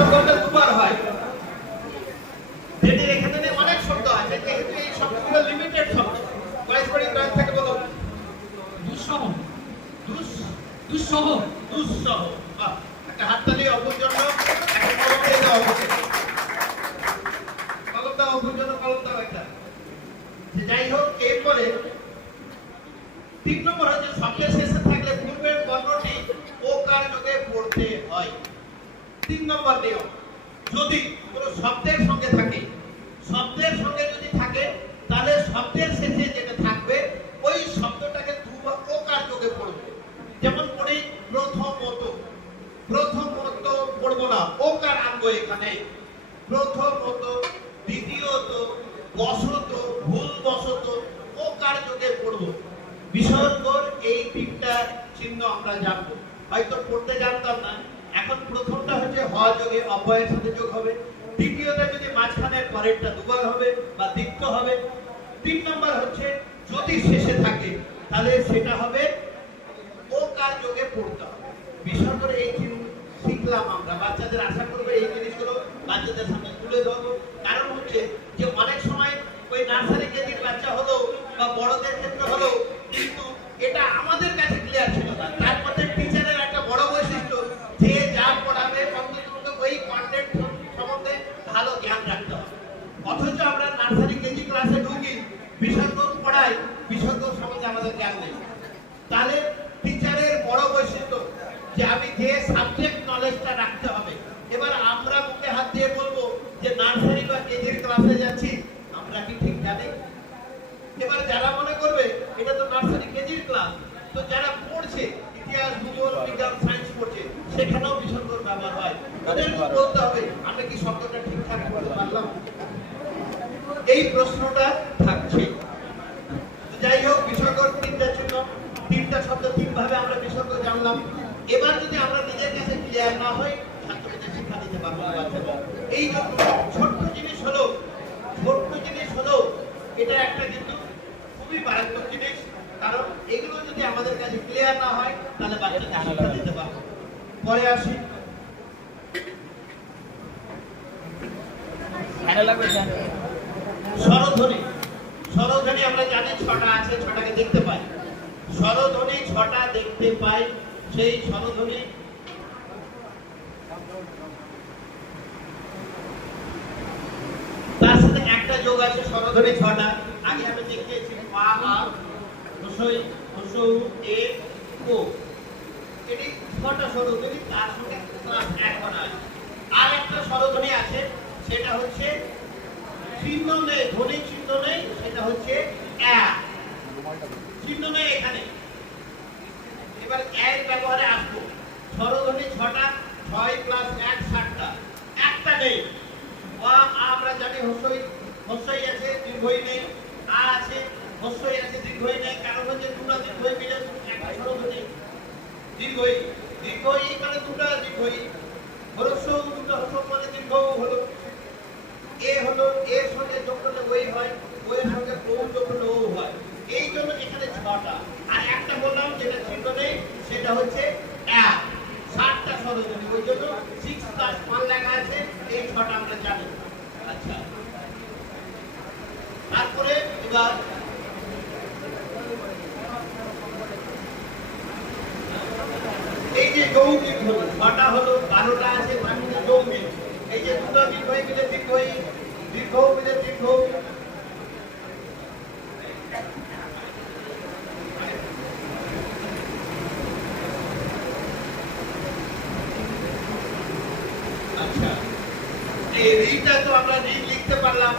বিসর্গটা দুবার হয়। যেটির এখানে অনেক শব্দ আছে, যেহেতু এই শব্দগুলো লিমিটেড শব্দ। কয়েকবারই কয়েক থেকে বলো। দুঃসহ, দুঃসহ, দুঃসহ। বাহ, একটা হাততালি অপুর জন্য, একটা কলম দিয়ে দাও অপুকে। কলম দাও অপুর জন্য, কলম দাও একটা। যাই হোক, এরপরে 3 নম্বর হচ্ছে শব্দের শেষে থাকলে পূর্বের বর্ণটি ওকার যোগে পড়তে হয়। 3 নম্বর নিয়ম, যদি কোনো শব্দের সঙ্গে থাকে, শব্দের সঙ্গে যদি থাকে, তাহলে শব্দের শেষে যেটা থাকবে ওই শব্দটাকে দুবার ওকার যোগে পড়বে। যেমন পড়ি প্রথমত, প্রথমত পড়বো না, ওকার আনবো এখানে। প্রথমত, দ্বিতীয়ত, বশত, ভুলবশত, ওকার যোগে পড়বো। বিসর্গর এই 3টা চিহ্ন আমরা জানবো, হয়তো পড়তে জানতাম না। এখন প্রথমটা হচ্ছে হ যোগে অব্যয়ের সাথে যোগ হবে, দ্বিতীয়টা যদি মাঝখানের পরেরটা দুবার হবে বা দ্বিত্ব হবে। 3 নম্বর হচ্ছে যদি শেষে থাকে তাহলে সেটা হবে ওকার যোগে পড়তে হবে। বিসর্গের এই শিখলাম আমরা, বাচ্চাদের আশা করবে এই জিনিসগুলো বাচ্চাদের সামনে তুলে ধরবো। কারণ হচ্ছে যে অনেক সময় ওই নার্সারি কেজির বাচ্চা হলো বা বড়দের ক্ষেত্রে হলো, কিন্তু এটা আমাদের কাছে ক্লিয়ার ছিল না। তার মধ্যে টিচারের একটা বড় বৈশিষ্ট্য, যে যা পড়াবে অন্তত ওই কন্টেন্ট সম্বন্ধে ভালো জ্ঞান রাখতে হবে। অথচ আমরা নার্সারি কেজি ক্লাসে ঢুকি, বিসর্গ পড়াই, বিসর্গ সম্বন্ধে আমাদের জ্ঞান নেই। তাহলে টিচারের বড় বৈশিষ্ট্য যে আমি যে সাবজেক্ট নলেজটা রাখতে হবে। এবার আমরা মুখে হাত দিয়ে বলবো যে নার্সারি বা কেজির ক্লাসে যাচ্ছি, আমরা কি ঠিক জানি? এবার যারা মনে করবে এটা তো নার্সারি কেজির ক্লাস, তো যারা পড়ছে ইতিহাস, ভূগোল, বিজ্ঞান, সায়েন্স পড়ছে, সেখানেও বিসর্গর ব্যবহার হয়। ওদেরকে বলতে হবে আমরা কি শব্দটা ঠিকঠাক পড়তে পারলাম, এই প্রশ্নটা থাকছে। যাই হোক, বিসর্গর 3টা চিহ্ন, 3টা শব্দ 3 ভাবে আমরা বিসর্গ জানলাম। এবার যদি আমরা নিজের কাছে ক্লিয়ার না হই, ছাত্রদের শিক্ষা দিতে পারবো না। এই জন্য ছোট্ট জিনিস হলো, এটা একটা কিন্তু খুবই মারাত্মক জিনিস। কারণ এগুলো যদি আমাদের কাছে ক্লিয়ার না হয় তাহলে বাচ্চাদের শিক্ষা দিতে পারবো। পরে আসি স্বরধ্বনি। স্বরধ্বনি আমরা জানি 6টা আছে, 6টাকে দেখতে পাই। স্বরধ্বনি 6টা দেখতে পাই। সেই স্বরধ্বনি তার সাথে একটা যোগ আছে। স্বরধ্বনি 6টা আগে আমি দেখিয়েছি, পা, আ, হসই, হসউ, এ, ও। এটি 6টা স্বরধ্বনি, তার সঙ্গে ক্লাস 1 করা আছে। আর একটা স্বরধ্বনি আছে, সেটা হচ্ছে চিহ্ন নেই, ধ্বনি চিহ্ন নেই, সেটা হচ্ছে অ্যা। চিহ্ন নেই এখানে। এবার এর ব্যবহারে আসবো। স্বরধ্বনি 6টা, 6 প্লাস 1 7টা, একটা নেই। ওয়া আমরা জানি হসই, হসই আছে, দীর্ঘই নেই। আ আছে, হসই আছে, দীর্ঘই নেই। কারণ হচ্ছে দুটো দীর্ঘই মিলে একটা স্বরধ্বনি দীর্ঘই। দীর্ঘই মানে দুটো দীর্ঘই। হরস্ব দুটো হরস্ব মানে দীর্ঘ হলো। এ হলো, এর সঙ্গে যোগ করলে ওই হয়, ওই এর সঙ্গে ও যোগ করলে ও হয়। এই জন্য এখানে 6টা। আর একটা বললাম যেটা চিহ্ন নেই, সেটা হচ্ছে অ্যা। 7টা স্বরধ্বনি, ওই জন্য 6 + 1 লেখা আছে। এই 6টা আমরা জানি। আচ্ছা, তারপরে এবার এই যে যৌগিক হলো 6টা হলো, 12টা আছে, তার মধ্যে যৌগিক। এই যে দুটো দীর্ঘই মিলে দীর্ঘই, দীর্ঘ মিলে দীর্ঘ। আচ্ছা, এই রিটা তো আমরা রি লিখতে পারলাম,